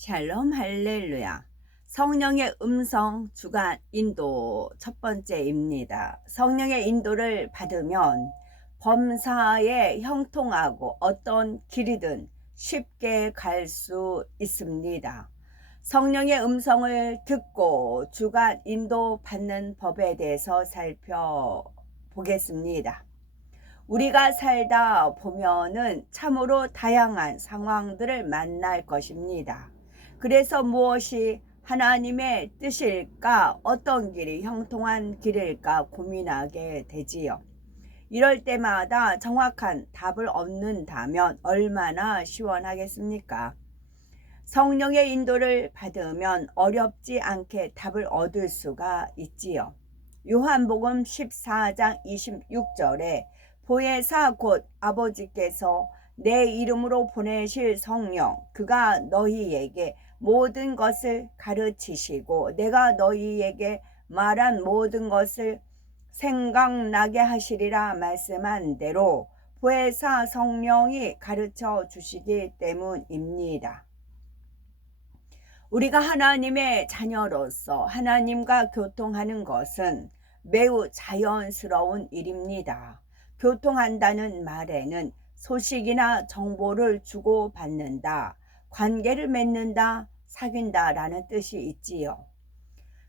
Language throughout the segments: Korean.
샬롬 할렐루야. 성령의 음성 주간 인도 첫 번째입니다. 성령의 인도를 받으면 범사에 형통하고 어떤 길이든 쉽게 갈 수 있습니다. 성령의 음성을 듣고 주간 인도 받는 법에 대해서 살펴보겠습니다. 우리가 살다 보면은 참으로 다양한 상황들을 만날 것입니다. 그래서 무엇이 하나님의 뜻일까, 어떤 길이 형통한 길일까 고민하게 되지요. 이럴 때마다 정확한 답을 얻는다면 얼마나 시원하겠습니까? 성령의 인도를 받으면 어렵지 않게 답을 얻을 수가 있지요. 요한복음 14장 26절에 보혜사 곧 아버지께서 내 이름으로 보내실 성령, 그가 너희에게 모든 것을 가르치시고 내가 너희에게 말한 모든 것을 생각나게 하시리라 말씀한 대로 보혜사 성령이 가르쳐 주시기 때문입니다. 우리가 하나님의 자녀로서 하나님과 교통하는 것은 매우 자연스러운 일입니다. 교통한다는 말에는 소식이나 정보를 주고받는다, 관계를 맺는다, 사귄다라는 뜻이 있지요.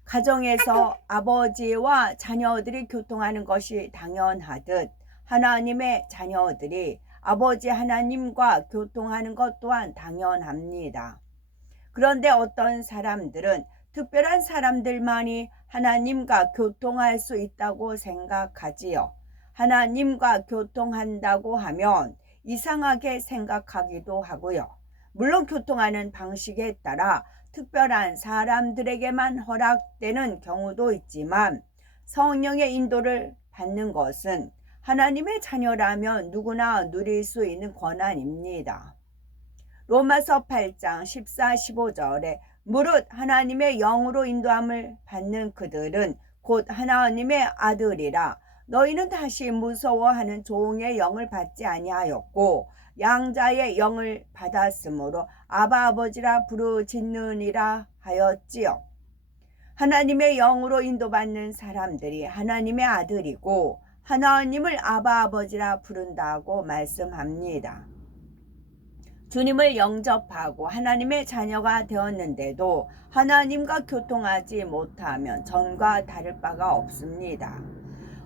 가정에서 아버지와 자녀들이 교통하는 것이 당연하듯 하나님의 자녀들이 아버지 하나님과 교통하는 것 또한 당연합니다. 그런데 어떤 사람들은 특별한 사람들만이 하나님과 교통할 수 있다고 생각하지요. 하나님과 교통한다고 하면 이상하게 생각하기도 하고요. 물론 교통하는 방식에 따라 특별한 사람들에게만 허락되는 경우도 있지만 성령의 인도를 받는 것은 하나님의 자녀라면 누구나 누릴 수 있는 권한입니다. 로마서 8장 14, 15절에 무릇 하나님의 영으로 인도함을 받는 그들은 곧 하나님의 아들이라. 너희는 다시 무서워하는 종의 영을 받지 아니하였고 양자의 영을 받았으므로 아바 아버지라 부르짖느니라 하였지요. 하나님의 영으로 인도받는 사람들이 하나님의 아들이고 하나님을 아바 아버지라 부른다고 말씀합니다. 주님을 영접하고 하나님의 자녀가 되었는데도 하나님과 교통하지 못하면 전과 다를 바가 없습니다.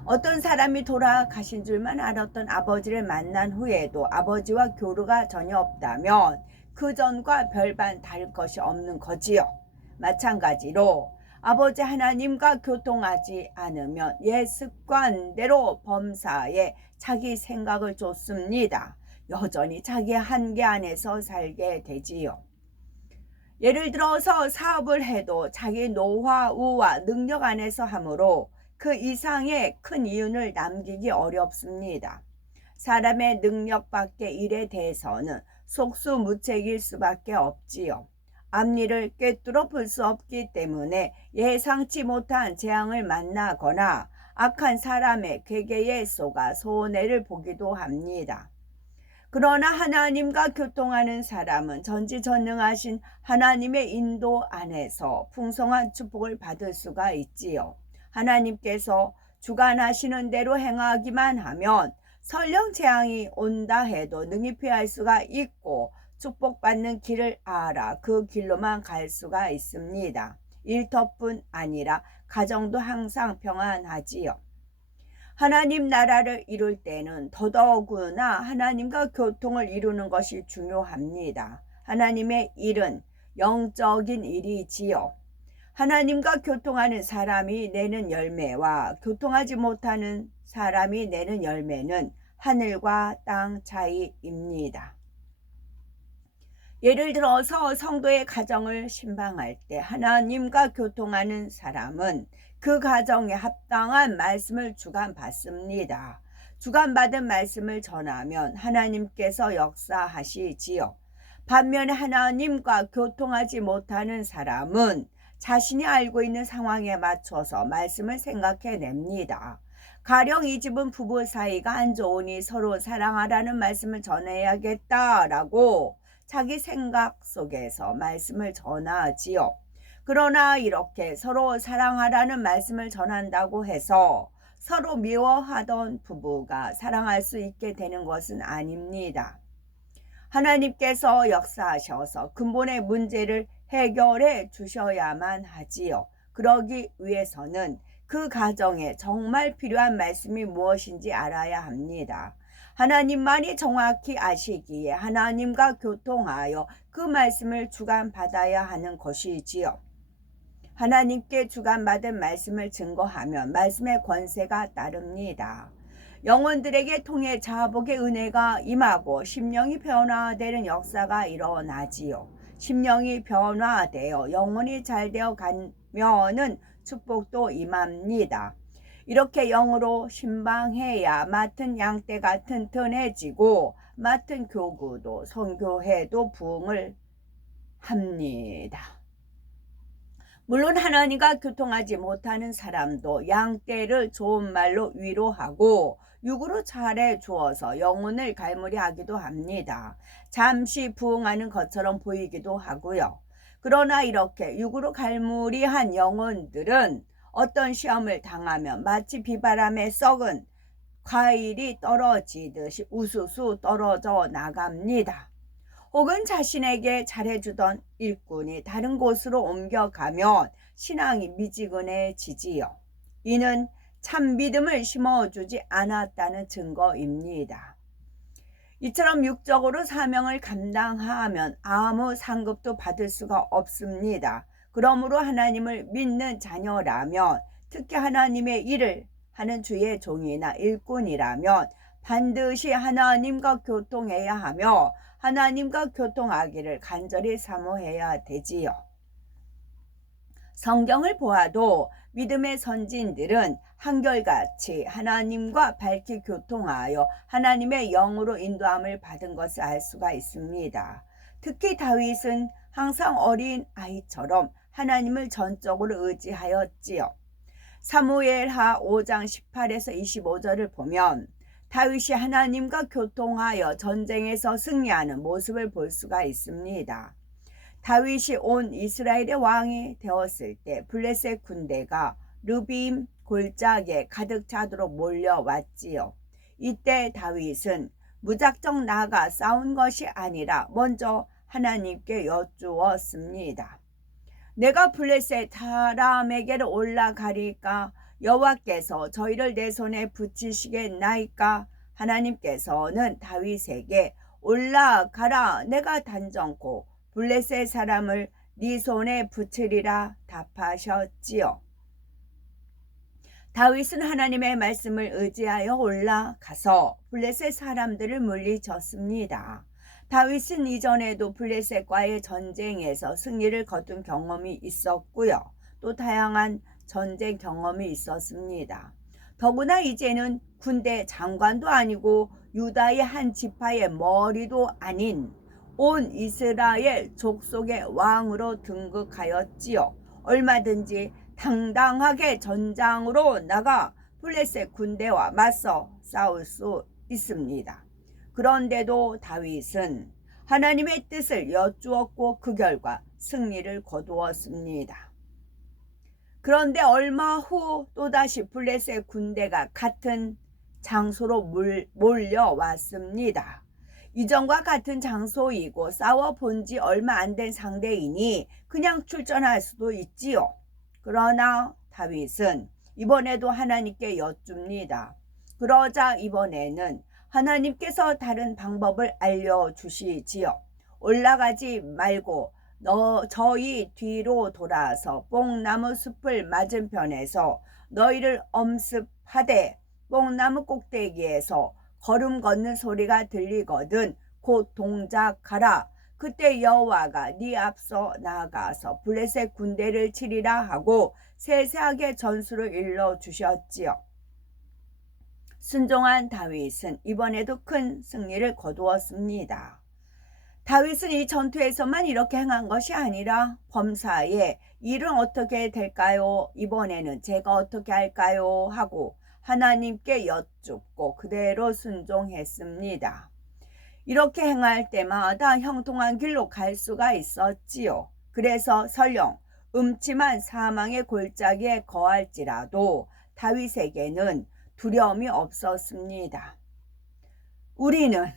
어떤 사람이 돌아가신 줄만 알았던 아버지를 만난 후에도 아버지와 교류가 전혀 없다면 그 전과 별반 다를 것이 없는 거지요. 마찬가지로 아버지 하나님과 교통하지 않으면 옛 습관대로 범사에 자기 생각을 쫓습니다. 여전히 자기의 한계 안에서 살게 되지요. 예를 들어서 사업을 해도 자기 노하우와 능력 안에서 하므로 그 이상의 큰 이윤을 남기기 어렵습니다. 사람의 능력 밖의 일에 대해서는 속수무책일 수밖에 없지요. 앞니를 꿰뚫어 볼 수 없기 때문에 예상치 못한 재앙을 만나거나 악한 사람의 괴계에 속아 손해를 보기도 합니다. 그러나 하나님과 교통하는 사람은 전지전능하신 하나님의 인도 안에서 풍성한 축복을 받을 수가 있지요. 하나님께서 주관하시는 대로 행하기만 하면 설령 재앙이 온다 해도 능히 피할 수가 있고 축복받는 길을 알아 그 길로만 갈 수가 있습니다. 일터뿐 아니라 가정도 항상 평안하지요. 하나님 나라를 이룰 때는 더더구나 하나님과 교통을 이루는 것이 중요합니다. 하나님의 일은 영적인 일이지요. 하나님과 교통하는 사람이 내는 열매와 교통하지 못하는 사람이 내는 열매는 하늘과 땅 차이입니다. 예를 들어서 성도의 가정을 신방할 때 하나님과 교통하는 사람은 그 가정에 합당한 말씀을 주관받습니다. 주관받은 말씀을 전하면 하나님께서 역사하시지요. 반면에 하나님과 교통하지 못하는 사람은 자신이 알고 있는 상황에 맞춰서 말씀을 생각해냅니다. 가령 이 집은 부부 사이가 안 좋으니 서로 사랑하라는 말씀을 전해야겠다라고 자기 생각 속에서 말씀을 전하지요. 그러나 이렇게 서로 사랑하라는 말씀을 전한다고 해서 서로 미워하던 부부가 사랑할 수 있게 되는 것은 아닙니다. 하나님께서 역사하셔서 근본의 문제를 해결해 주셔야만 하지요. 그러기 위해서는 그 가정에 정말 필요한 말씀이 무엇인지 알아야 합니다. 하나님만이 정확히 아시기에 하나님과 교통하여 그 말씀을 주관받아야 하는 것이지요. 하나님께 주관받은 말씀을 증거하면 말씀의 권세가 따릅니다. 영혼들에게 통해 자복의 은혜가 임하고 심령이 변화되는 역사가 일어나지요. 심령이 변화되어 영혼이 잘되어 가면은 축복도 임합니다. 이렇게 영으로 신방해야 맡은 양떼가 튼튼해지고 맡은 교구도 선교회도 부흥을 합니다. 물론 하나님과 교통하지 못하는 사람도 양떼를 좋은 말로 위로하고 육으로 잘해 주어서 영혼을 갈무리하기도 합니다. 잠시 부흥하는 것처럼 보이기도 하고요. 그러나 이렇게 육으로 갈무리한 영혼들은 어떤 시험을 당하면 마치 비바람에 썩은 과일이 떨어지듯이 우수수 떨어져 나갑니다. 혹은 자신에게 잘해주던 일꾼이 다른 곳으로 옮겨가면 신앙이 미지근해지지요. 이는 참 믿음을 심어주지 않았다는 증거입니다. 이처럼 육적으로 사명을 감당하면 아무 상급도 받을 수가 없습니다. 그러므로 하나님을 믿는 자녀라면, 특히 하나님의 일을 하는 주의 종이나 일꾼이라면 반드시 하나님과 교통해야 하며 하나님과 교통하기를 간절히 사모해야 되지요. 성경을 보아도 믿음의 선진들은 한결같이 하나님과 밝히 교통하여 하나님의 영으로 인도함을 받은 것을 알 수가 있습니다. 특히 다윗은 항상 어린 아이처럼 하나님을 전적으로 의지하였지요. 사무엘하 5장 18에서 25절을 보면 다윗이 하나님과 교통하여 전쟁에서 승리하는 모습을 볼 수가 있습니다. 다윗이 온 이스라엘의 왕이 되었을 때 블레셋 군대가 르빔 골짜기에 가득 차도록 몰려왔지요. 이때 다윗은 무작정 나가 싸운 것이 아니라 먼저 하나님께 여쭈었습니다. 내가 블레셋 사람에게로 올라가리까? 여호와께서 저희를 내 손에 붙이시겠나이까? 하나님께서는 다윗에게 올라가라, 내가 단정코 블레셋 사람을 네 손에 붙이리라 답하셨지요. 다윗은 하나님의 말씀을 의지하여 올라가서 블레셋 사람들을 물리쳤습니다. 다윗은 이전에도 블레셋과의 전쟁에서 승리를 거둔 경험이 있었고요. 또 다양한 전쟁 경험이 있었습니다. 더구나 이제는 군대 장관도 아니고 유다의 한 지파의 머리도 아닌 온 이스라엘 족속의 왕으로 등극하였지요. 얼마든지 당당하게 전장으로 나가 블레셋 군대와 맞서 싸울 수 있습니다. 그런데도 다윗은 하나님의 뜻을 여쭈었고 그 결과 승리를 거두었습니다. 그런데 얼마 후 또다시 블레셋 군대가 같은 장소로 몰려왔습니다. 이전과 같은 장소이고 싸워본 지 얼마 안 된 상대이니 그냥 출전할 수도 있지요. 그러나 다윗은 이번에도 하나님께 여쭙니다. 그러자 이번에는 하나님께서 다른 방법을 알려주시지요. 올라가지 말고 저희 뒤로 돌아서 뽕나무 숲을 맞은편에서 너희를 엄습하되 뽕나무 꼭대기에서 걸음 걷는 소리가 들리거든 곧 동작하라. 그때 여호와가 네 앞서 나아가서 블레셋 군대를 치리라 하고 세세하게 전술을 일러주셨지요. 순종한 다윗은 이번에도 큰 승리를 거두었습니다. 다윗은 이 전투에서만 이렇게 행한 것이 아니라 범사에 일은 어떻게 될까요? 이번에는 제가 어떻게 할까요? 하고 하나님께 여쭙고 그대로 순종했습니다. 이렇게 행할 때마다 형통한 길로 갈 수가 있었지요. 그래서 설령 음침한 사망의 골짜기에 거할지라도 다윗에게는 두려움이 없었습니다. 우리는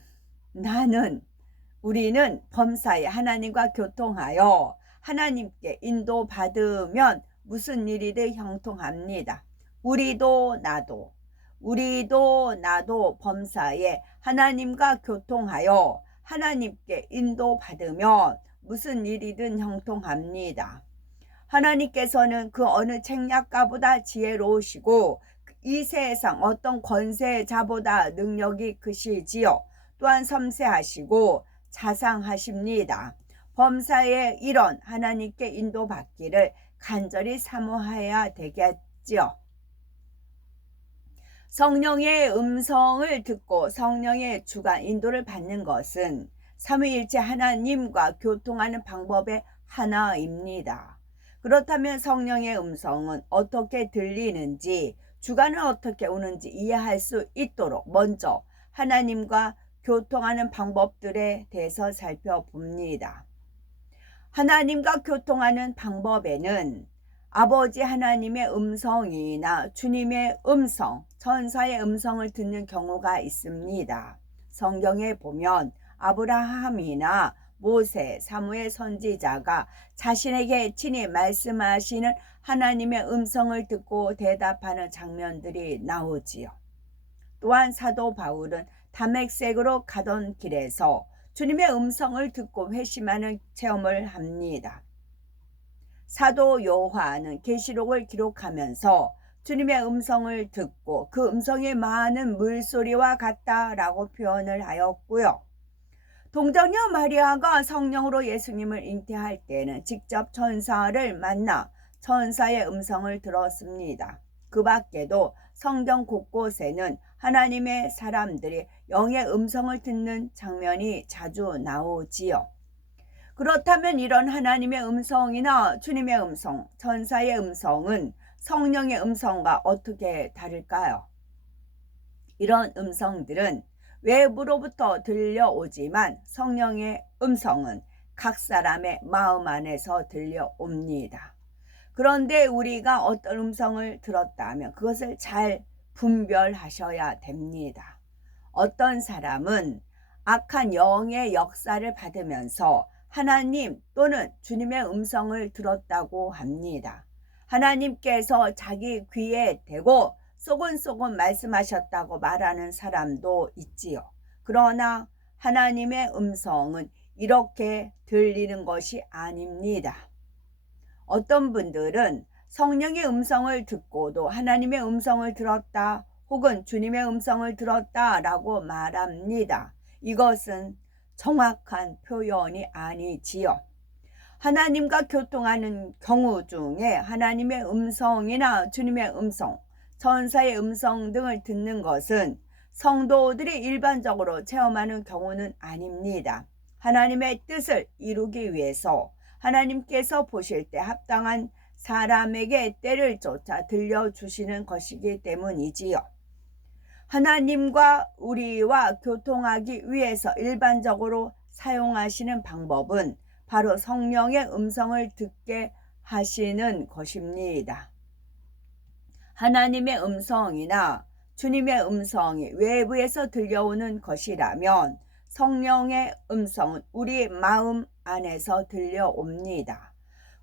범사에 하나님과 교통하여 하나님께 인도받으면 무슨 일이든 형통합니다. 우리도 나도 범사에 하나님과 교통하여 하나님께 인도받으면 무슨 일이든 형통합니다. 하나님께서는 그 어느 책략가보다 지혜로우시고 이 세상 어떤 권세자보다 능력이 크시지요. 또한 섬세하시고 자상하십니다. 범사에 이런 하나님께 인도받기를 간절히 사모해야 되겠지요. 성령의 음성을 듣고 성령의 주관 인도를 받는 것은 삼위일체 하나님과 교통하는 방법의 하나입니다. 그렇다면 성령의 음성은 어떻게 들리는지, 주관은 어떻게 오는지 이해할 수 있도록 먼저 하나님과 교통하는 방법들에 대해서 살펴봅니다. 하나님과 교통하는 방법에는 아버지 하나님의 음성이나 주님의 음성, 천사의 음성을 듣는 경우가 있습니다. 성경에 보면 아브라함이나 모세, 사무엘 선지자가 자신에게 친히 말씀하시는 하나님의 음성을 듣고 대답하는 장면들이 나오지요. 또한 사도 바울은 다메섹으로 가던 길에서 주님의 음성을 듣고 회심하는 체험을 합니다. 사도 요한은 계시록을 기록하면서 주님의 음성을 듣고 그 음성이 많은 물소리와 같다라고 표현을 하였고요. 동정녀 마리아가 성령으로 예수님을 잉태할 때는 직접 천사를 만나 천사의 음성을 들었습니다. 그 밖에도 성경 곳곳에는 하나님의 사람들이 영의 음성을 듣는 장면이 자주 나오지요. 그렇다면 이런 하나님의 음성이나 주님의 음성, 천사의 음성은 성령의 음성과 어떻게 다를까요? 이런 음성들은 외부로부터 들려오지만 성령의 음성은 각 사람의 마음 안에서 들려옵니다. 그런데 우리가 어떤 음성을 들었다면 그것을 잘 분별하셔야 됩니다. 어떤 사람은 악한 영의 역사를 받으면서 하나님 또는 주님의 음성을 들었다고 합니다. 하나님께서 자기 귀에 대고 소곤소곤 말씀하셨다고 말하는 사람도 있지요. 그러나 하나님의 음성은 이렇게 들리는 것이 아닙니다. 어떤 분들은 성령의 음성을 듣고도 하나님의 음성을 들었다 혹은 주님의 음성을 들었다라고 말합니다. 이것은 정확한 표현이 아니지요. 하나님과 교통하는 경우 중에 하나님의 음성이나 주님의 음성, 천사의 음성 등을 듣는 것은 성도들이 일반적으로 체험하는 경우는 아닙니다. 하나님의 뜻을 이루기 위해서 하나님께서 보실 때 합당한 사람에게 때를 쫓아 들려주시는 것이기 때문이지요. 하나님과 우리와 교통하기 위해서 일반적으로 사용하시는 방법은 바로 성령의 음성을 듣게 하시는 것입니다. 하나님의 음성이나 주님의 음성이 외부에서 들려오는 것이라면 성령의 음성은 우리 마음 안에서 들려옵니다.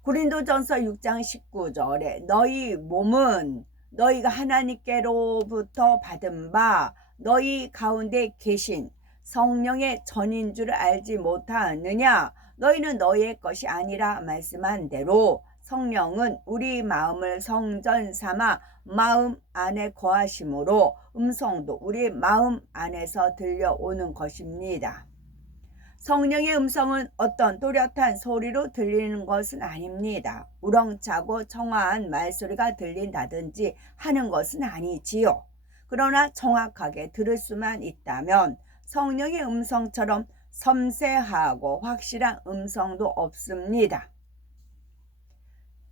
고린도전서 6장 19절에 너희 몸은 너희가 하나님께로부터 받은 바 너희 가운데 계신 성령의 전인 줄 알지 못하느냐? 너희는 너희의 것이 아니라 말씀한 대로 성령은 우리 마음을 성전 삼아 마음 안에 거하심으로 음성도 우리 마음 안에서 들려오는 것입니다. 성령의 음성은 어떤 또렷한 소리로 들리는 것은 아닙니다. 우렁차고 청아한 말소리가 들린다든지 하는 것은 아니지요. 그러나 정확하게 들을 수만 있다면 성령의 음성처럼 섬세하고 확실한 음성도 없습니다.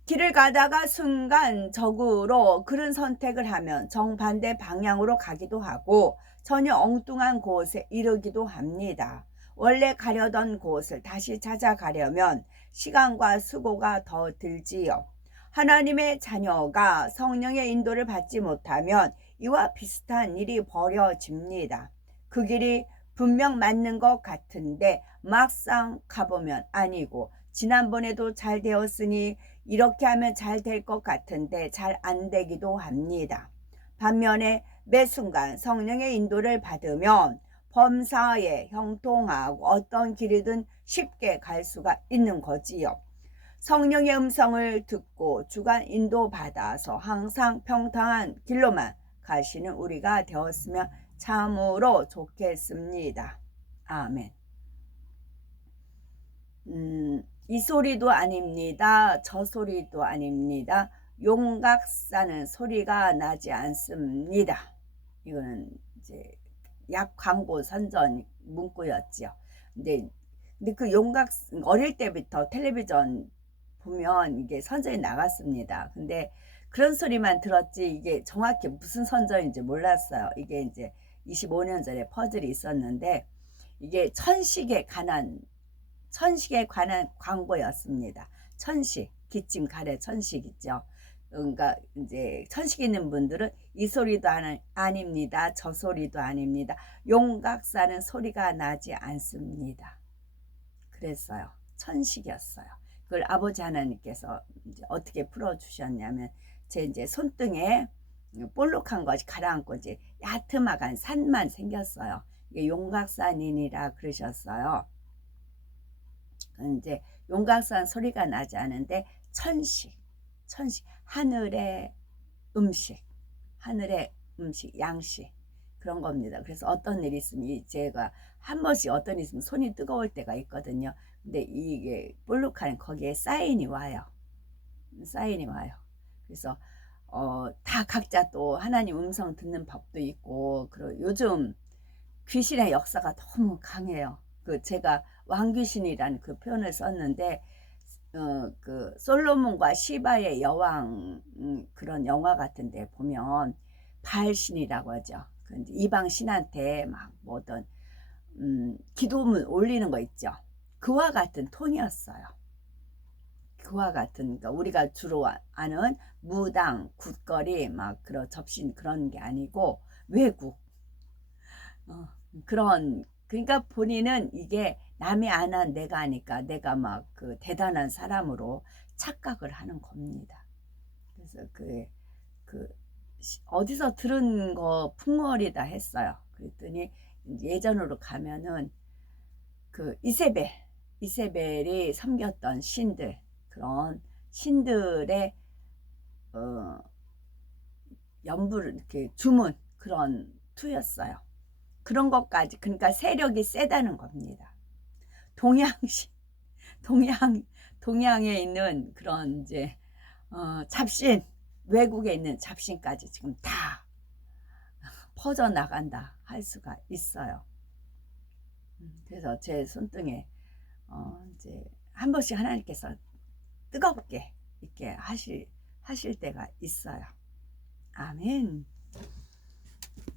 길을 가다가 순간적으로 그런 선택을 하면 정반대 방향으로 가기도 하고 전혀 엉뚱한 곳에 이르기도 합니다. 원래 가려던 곳을 다시 찾아가려면 시간과 수고가 더 들지요. 하나님의 자녀가 성령의 인도를 받지 못하면 이와 비슷한 일이 벌어집니다. 그 길이 분명 맞는 것 같은데 막상 가보면 아니고, 지난번에도 잘 되었으니 이렇게 하면 잘 될 것 같은데 잘 안 되기도 합니다. 반면에 매 순간 성령의 인도를 받으면 범사에 형통하고 어떤 길이든 쉽게 갈 수가 있는 거지요. 성령의 음성을 듣고 주간 인도받아서 항상 평탄한 길로만 가시는 우리가 되었으면 참으로 좋겠습니다. 아멘. 이 소리도 아닙니다. 저 소리도 아닙니다. 용각사는 소리가 나지 않습니다. 이거는 이제 약 광고 선전 문구였죠. 근데 그 용각, 어릴 때부터 텔레비전 보면 이게 선전이 나갔습니다. 근데 그런 소리만 들었지 이게 정확히 무슨 선전인지 몰랐어요. 이게 이제 25년 전에 퍼즐이 있었는데 이게 천식에 관한 광고였습니다. 천식, 기침 가래 천식 있죠. 그러니까 이제 천식 있는 분들은 이 소리도 아닙니다. 저 소리도 아닙니다. 용각사는 소리가 나지 않습니다. 그랬어요. 천식이었어요. 그걸 아버지 하나님께서 이제 어떻게 풀어주셨냐면, 제 이제 손등에 볼록한 것이 가라앉고 이제 야트막한 산만 생겼어요. 이게 용각산이라 그러셨어요. 이제 용각산 소리가 나지 않은데 천식, 하늘의 음식, 양식, 그런 겁니다. 그래서 어떤 일이 있으면 제가 한 번씩 어떤 일이 있으면 손이 뜨거울 때가 있거든요. 근데 이게 볼록한 거기에 사인이 와요. 그래서 다 각자 또 하나님 음성 듣는 법도 있고, 그리고 요즘 귀신의 역사가 너무 강해요. 제가 왕귀신이라는 그 표현을 썼는데, 그 솔로몬과 시바의 여왕, 그런 영화 같은데 보면 바알신이라고 하죠. 이방 신한테 막 뭐든 기도문 올리는 거 있죠. 그와 같은 톤이었어요. 그와 같은, 그러니까 우리가 주로 아는 무당, 굿거리, 막 그런 접신 그런 게 아니고 외국, 그런, 그러니까 본인은 이게 남이 안 한 내가 하니까 내가 막 그 대단한 사람으로 착각을 하는 겁니다. 그래서 그 어디서 들은 거 풍월이다 했어요. 그랬더니 예전으로 가면은 그 이세벨이 섬겼던 신들, 그런 신들의 연불을 이렇게 주문, 그런 투였어요. 그런 것까지, 그러니까 세력이 세다는 겁니다. 동양에 있는 그런 이제 잡신, 외국에 있는 잡신까지 지금 다 퍼져나간다 할 수가 있어요. 그래서 제 손등에 이제 한 번씩 하나님께서 뜨겁게 이렇게 하실 때가 있어요. 아멘.